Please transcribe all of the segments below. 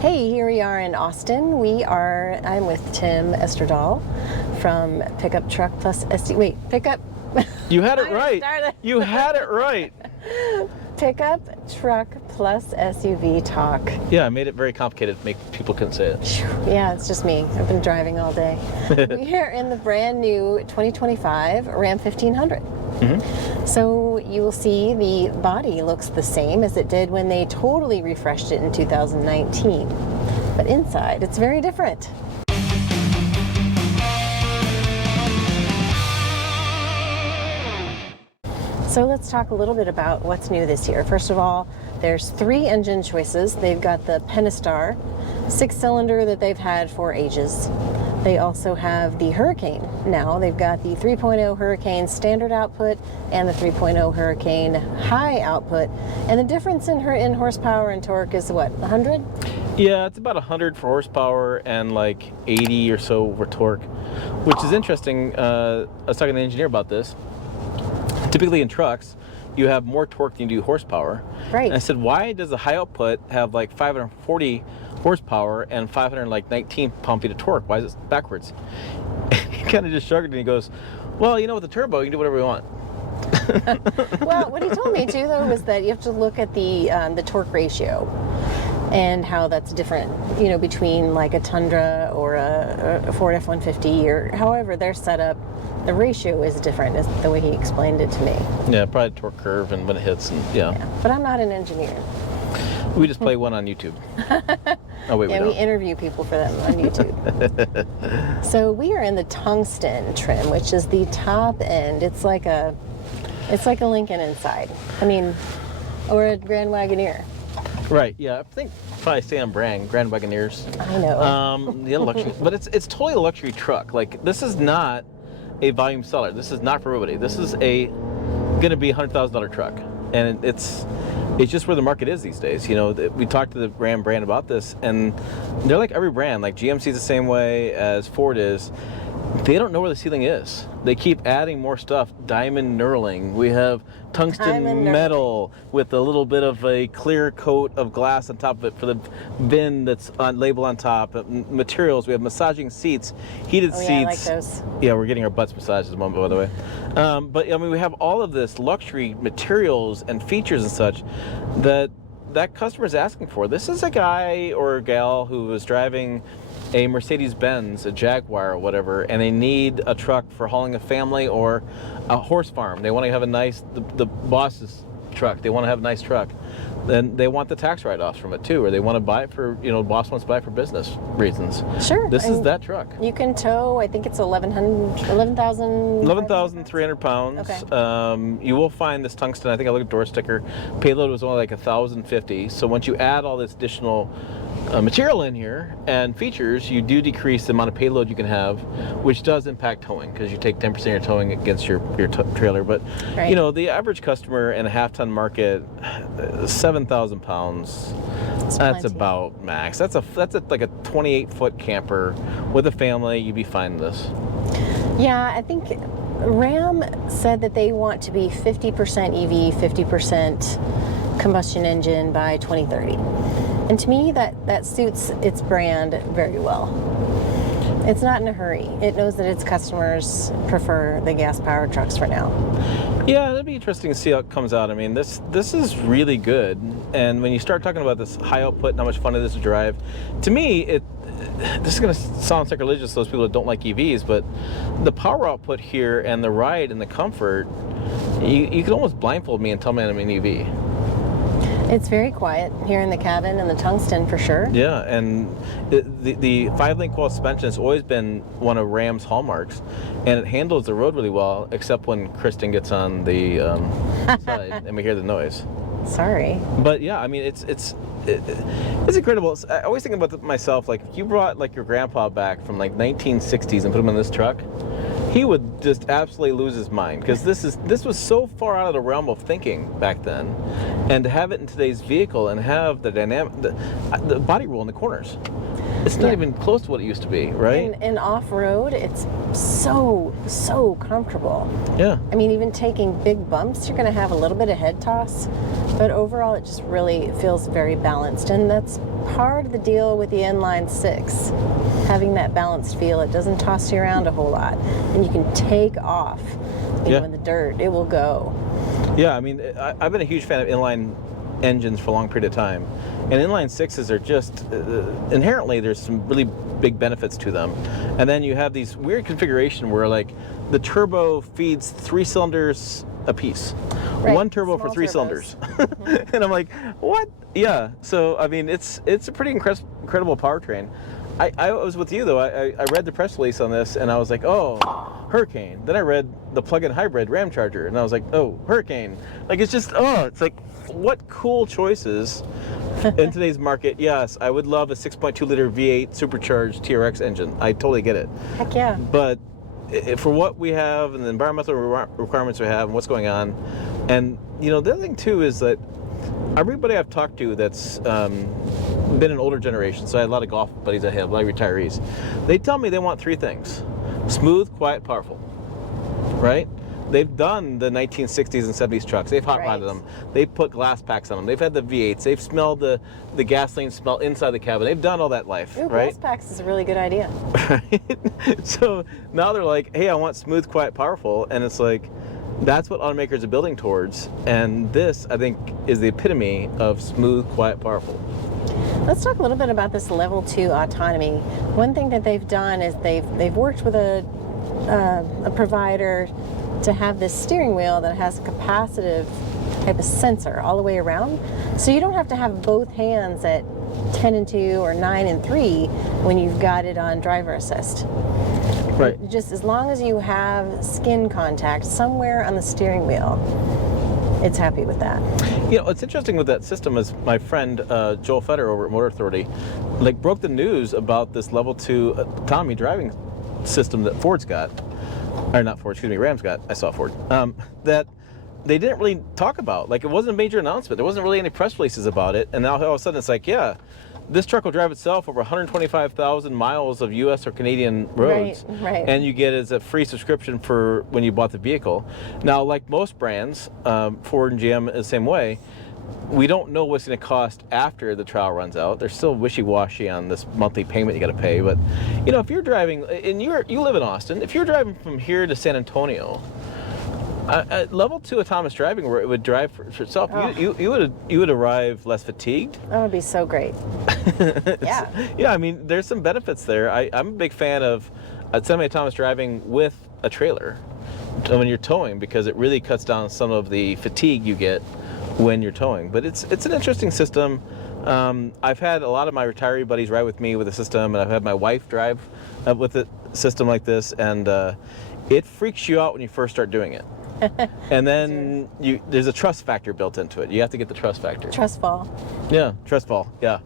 Hey, here we are in Austin. I'm with Tim Esterdahl from Pickup Truck Plus SUV. Wait, Pickup. You had it right. You had it right. Pickup Truck Plus SUV Talk. Yeah, I made it very complicated to make people couldn't say it. Yeah, it's just me. I've been driving all day. We are in the brand new 2025 Ram 1500. Mm-hmm. So you will see the body looks the same as it did when they totally refreshed it in 2019. But inside, it's very different. So let's talk a little bit about what's new this year. First of all, there's 3 engine choices. They've got the Pentastar 6-cylinder that they've had for ages. They also have the Hurricane. Now they've got the 3.0 Hurricane standard output and the 3.0 Hurricane high output. And the difference in horsepower and torque is what, 100? Yeah, it's about 100 for horsepower and like 80 or so for torque, which is interesting. I was talking to an engineer about this. Typically in trucks, you have more torque than you do horsepower. Right. And I said, why does the high output have like 540 horsepower and 519 pound-feet of torque? Why is it backwards? And he kind of just shrugged and he goes, well, you know, with the turbo, you can do whatever you want. Well, what he told me too, though, was that you have to look at the torque ratio and how that's different, you know, between like a Tundra or a Ford F-150 or however they're set up. The ratio is different, is the way he explained it to me. Yeah, probably torque curve and when it hits, and yeah. But I'm not an engineer. We just play one on YouTube. Oh wait, yeah, we don't. We interview people for them on YouTube. So we are in the Tungsten trim, which is the top end. It's like a Lincoln inside. I mean, or a Grand Wagoneer. Right. Yeah. I think probably stay on brand. Grand Wagoneers. I know. The luxury, but it's totally a luxury truck. Like, this is not a volume seller. This is not for everybody. This is going to be a $100,000 truck, and it's just where the market is these days. You know, we talked to the Ram brand about this, and they're like every brand. Like GMC's the same way as Ford is. They don't know where the ceiling is. They keep adding more stuff. Diamond knurling. We have tungsten metal with a little bit of a clear coat of glass on top of it for the VIN that's on label on top. Materials. We have massaging seats, heated seats. Yeah, I like those. Yeah, we're getting our butts massaged at the moment, by the way. But I mean, we have all of this luxury materials and features and such that customer is asking for. This is a guy or a gal who was driving a Mercedes-Benz, a Jaguar or whatever, and they need a truck for hauling a family or a horse farm. They want to have a nice, the boss's truck. They want to have a nice truck. Then they want the tax write-offs from it too, or they want to buy it for, you know, boss wants to buy it for business reasons. Sure. This is that truck. You can tow, I think it's 11,300 pounds. Okay. You will find this tungsten, I think I looked at door sticker, payload was only like 1,050. So once you add all this additional material in here and features, you do decrease the amount of payload you can have, which does impact towing because you take 10% of your towing against your trailer. But right. You know, the average customer in a half-ton market, 7,000 pounds. That's about max. That's like a 28-foot camper with a family. You'd be fine with this. Yeah, I think Ram said that they want to be 50% EV, 50% combustion engine by 2030. And to me, that suits its brand very well. It's not in a hurry. It knows that its customers prefer the gas-powered trucks for now. Yeah, it'll be interesting to see how it comes out. I mean, this is really good. And when you start talking about this high output and how much fun it is to drive, to me, this is going to sound sacrilegious to those people that don't like EVs, but the power output here and the ride and the comfort, you can almost blindfold me and tell me I'm an EV. It's very quiet here in the cabin and the Tungsten for sure. Yeah, and the 5-link wall suspension has always been one of Ram's hallmarks, and it handles the road really well, except when Kristin gets on the side and we hear the noise. Sorry. But yeah, I mean, it's incredible. I always think about myself, like if you brought like your grandpa back from like 1960s and put him in this truck, he would just absolutely lose his mind, because this was so far out of the realm of thinking back then, and to have it in today's vehicle and have the dynamic, the body roll in the corners, it's not even close to what it used to be, right? And off-road, it's so comfortable. Yeah. I mean, even taking big bumps, you're going to have a little bit of head toss, but overall it just really feels very balanced, and that's part of the deal with the inline six. Having that balanced feel, it doesn't toss you around a whole lot, and you can take off. You know, in the dirt, it will go. Yeah, I mean, I've been a huge fan of inline engines for a long period of time, and inline sixes are just inherently, there's some really big benefits to them. And then you have these weird configuration where, like, the turbo feeds 3 cylinders a piece. Right. One turbo for 3 turbos. cylinders. And I'm like, what? Yeah. So I mean, it's a pretty incredible powertrain. I was with you though. I read the press release on this, and I was like, oh, Hurricane. Then I read the plug-in hybrid Ram Charger, and I was like, oh, Hurricane. Like, it's just, it's like, what cool choices in today's market. Yes, I would love a 6.2 liter V8 supercharged TRX engine. I totally get it. Heck yeah. But for what we have and the environmental requirements we have and what's going on, and you know, the other thing too is that everybody I've talked to that's been an older generation, so I had a lot of golf buddies I have, a lot of retirees, they tell me they want 3 things: smooth, quiet, powerful, right? They've done the 1960s and 70s trucks. They've hot rodded them. They've put glass packs on them. They've had the V8s. They've smelled the gasoline smell inside the cabin. They've done all that life, right? Glass packs is a really good idea. Right? So now they're like, hey, I want smooth, quiet, powerful. And it's like, that's what automakers are building towards. And this, I think, is the epitome of smooth, quiet, powerful. Let's talk a little bit about this level 2 autonomy. One thing that they've done is they've worked with a provider to have this steering wheel that has a capacitive type of sensor all the way around. So you don't have to have both hands at 10 and 2 or 9 and 3 when you've got it on driver assist. Right. Just as long as you have skin contact somewhere on the steering wheel, it's happy with that. You know, what's interesting with that system is my friend Joel Feder over at Motor Authority broke the news about this level 2 autonomy driving system that Ford's got. Or not Ford, excuse me, Ram's got. I saw Ford. That they didn't really talk about. Like, it wasn't a major announcement. There wasn't really any press releases about it. And now all of a sudden it's like, yeah, this truck will drive itself over 125,000 miles of U.S. or Canadian roads. Right. And you get it as a free subscription for when you bought the vehicle. Now, like most brands, Ford and GM is the same way. We don't know what's going to cost after the trial runs out. They're still wishy-washy on this monthly payment you got to pay. But, you know, if you're driving, and you live in Austin, if you're driving from here to San Antonio, level 2 autonomous driving, where it would drive for itself, you would arrive less fatigued. That would be so great. Yeah. Yeah, I mean, there's some benefits there. I'm a big fan of semi-autonomous driving with a trailer when you're towing, because it really cuts down some of the fatigue you get when you're towing. But it's an interesting system. I've had a lot of my retiree buddies ride with me with the system, and I've had my wife drive with a system like this, and it freaks you out when you first start doing it. And then there's a trust factor built into it. You have to get the trust factor. Trust fall. Yeah, trust fall, yeah.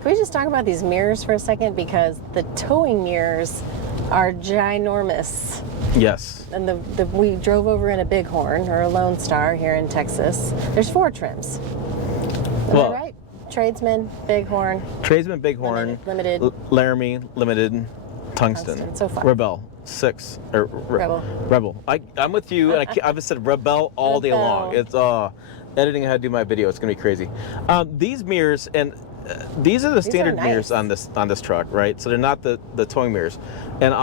Can we just talk about these mirrors for a second? Because the towing mirrors are ginormous. Yes. And we drove over in a Bighorn, or a Lone Star here in Texas. There's 4 trims. Am I right? Tradesman, Bighorn. Tradesman, Bighorn. Limited. Laramie, Limited. Tungsten. So far. Rebel. 6. Or Rebel. I'm with you, and I've just said Rebel all day long. It's editing how to do my video. It's gonna be crazy. These mirrors, and these are the standard mirrors on this truck, right? So they're not the towing mirrors. And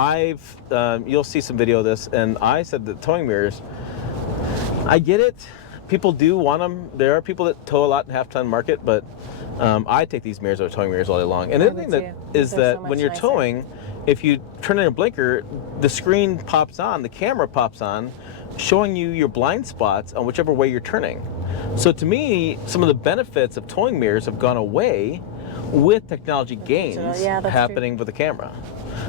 you'll see some video of this, and I said the towing mirrors, I get it. People do want them. There are people that tow a lot in half-ton market, but I take these mirrors over towing mirrors all day long. And the other thing is that when you're towing, if you turn in a blinker, the screen pops on, the camera pops on, showing you your blind spots on whichever way you're turning. So to me, some of the benefits of towing mirrors have gone away with technology gains happening with the camera.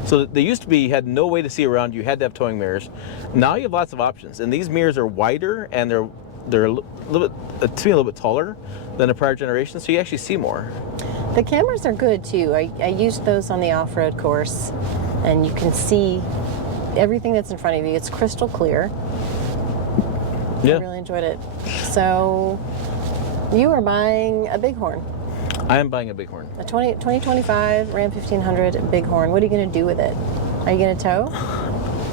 So they used to be, you had no way to see around you, had to have towing mirrors. Now you have lots of options, and these mirrors are wider, and they're a little bit, to me, a little bit taller than the prior generation, so you actually see more. The cameras are good too. I used those on the off-road course, and you can see everything that's in front of you. It's crystal clear. I Yeah. really enjoyed it. So you are buying a Bighorn, I am buying a Bighorn. a 2025 Ram 1500 Bighorn. What are you going to do with it? Are you going to tow?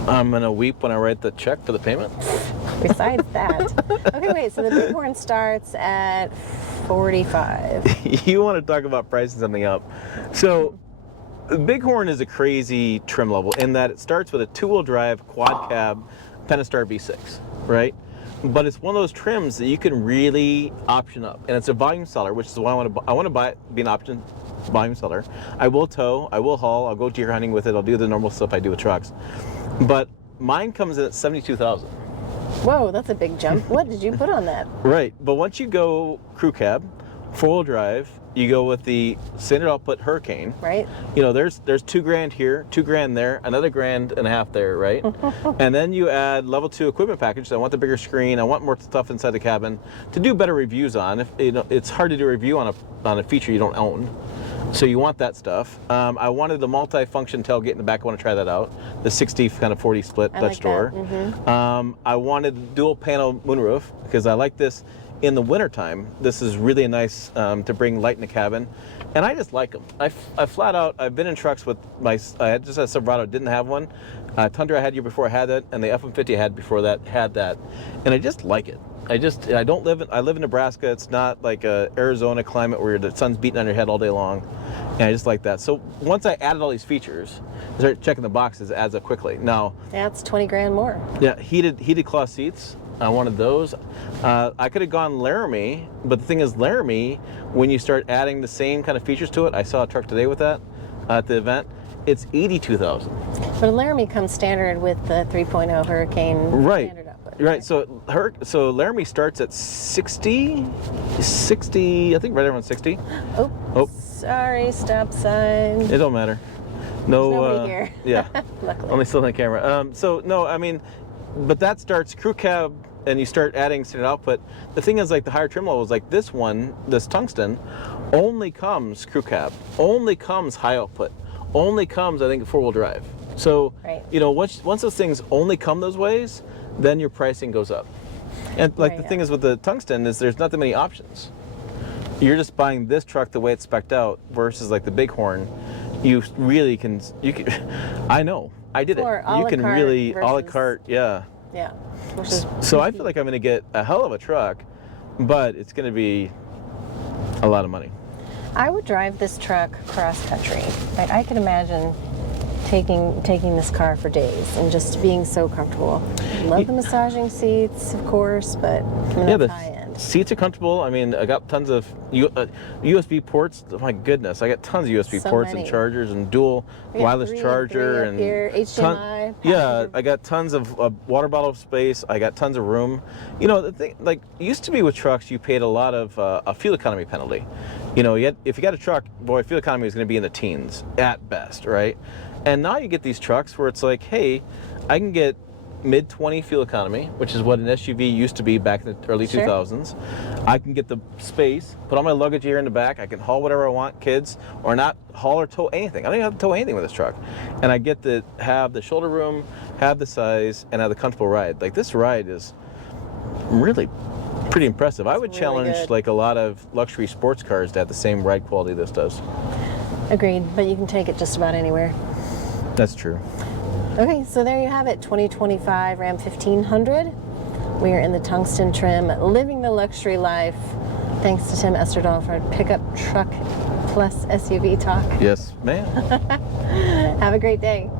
I'm gonna weep when I write the check for the payment. Besides that. Okay, wait. So the Bighorn starts at 45. You want to talk about pricing something up? So, the Bighorn is a crazy trim level in that it starts with a two-wheel drive quad cab Pentastar V6, right? But it's one of those trims that you can really option up, and it's a volume seller, which is why I want to buy it, be an option volume seller. I will tow, I will haul, I'll go deer hunting with it, I'll do the normal stuff I do with trucks. But mine comes in at $72,000. Whoa, that's a big jump. What did you put on that? Right, but once you go crew cab, four-wheel drive, you go with the standard output Hurricane. Right. You know, there's $2,000 here, $2,000 there, another $1.5 there, right? And then you add level 2 equipment package. So I want the bigger screen. I want more stuff inside the cabin to do better reviews on. If you know, it's hard to do a review on a feature you don't own. So you want that stuff. I wanted the multi-function tailgate in the back. I want to try that out. The 60 kind of 40 split Dutch door. I wanted dual panel moonroof because I like this in the wintertime. This is really nice to bring light in the cabin. And I just like them. I flat out, I've been in trucks with I just had a Silverado, didn't have one. Tundra I had year before I had that, and the F-150 I had before that had that. And I just like it. I live in Nebraska. It's not like a Arizona climate where the sun's beating on your head all day long. And I just like that. So once I added all these features, I started checking the boxes, it adds up quickly. Now, That's 20 grand more. yeah, heated cloth seats. I wanted those. I could have gone Laramie, but the thing is Laramie, when you start adding the same kind of features to it, I saw a truck today with that at the event, it's $82,000. But a Laramie comes standard with the 3.0 Hurricane Right. standard output. Right, so Laramie starts at 60, I think right around 60. Oh, sorry, stop sign. It don't matter. No, There's nobody here. Yeah, Luckily. only still on the camera. So no, I mean, but that starts crew cab, and you start adding standard output. The thing is, like the higher trim levels, like this one, this Tungsten, only comes crew cab, only comes high output, only comes, I think, four-wheel drive. So, Right. you know, once those things only come those ways, then your pricing goes up. And like Right, the thing is with the Tungsten is there's not that many options. You're just buying this truck the way it's spec'd out versus like the Bighorn. You really can, I know, I did it. Or a You la can carte really, a la versus- carte, yeah. Yeah. Versus So I feel like I'm gonna get a hell of a truck, but it's gonna be a lot of money. I would drive this truck cross country. I could imagine taking this car for days and just being so comfortable. Love the massaging seats, of course, but I mean, Yeah, that's the high end. seats are comfortable. I mean, I got tons of USB ports. Oh my goodness, I got tons of USB So ports many. and chargers and dual We got wireless three charger up and here, HDMI. yeah, passenger- I got tons of water bottle space. I got tons of room. You know, the thing like used to be with trucks, you paid a lot of a fuel economy penalty. You know, if you got a truck, boy, fuel economy is going to be in the teens at best, right? And now you get these trucks where it's like, hey, I can get mid-20 fuel economy, which is what an SUV used to be back in the early Sure. 2000s. I can get the space, put all my luggage here in the back. I can haul whatever I want, kids, or not haul or tow anything. I don't even have to tow anything with this truck. And I get to have the shoulder room, have the size, and have the comfortable ride. Like this ride is really pretty impressive. I would really challenge good. like a lot of luxury sports cars to have the same ride quality this does. Agreed, but you can take it just about anywhere. That's true. Okay, so there you have it, 2025 Ram 1500. We are in the Tungsten trim, living the luxury life. Thanks to Tim Esterdahl for pickup truck plus SUV talk. Yes, ma'am. Have a great day.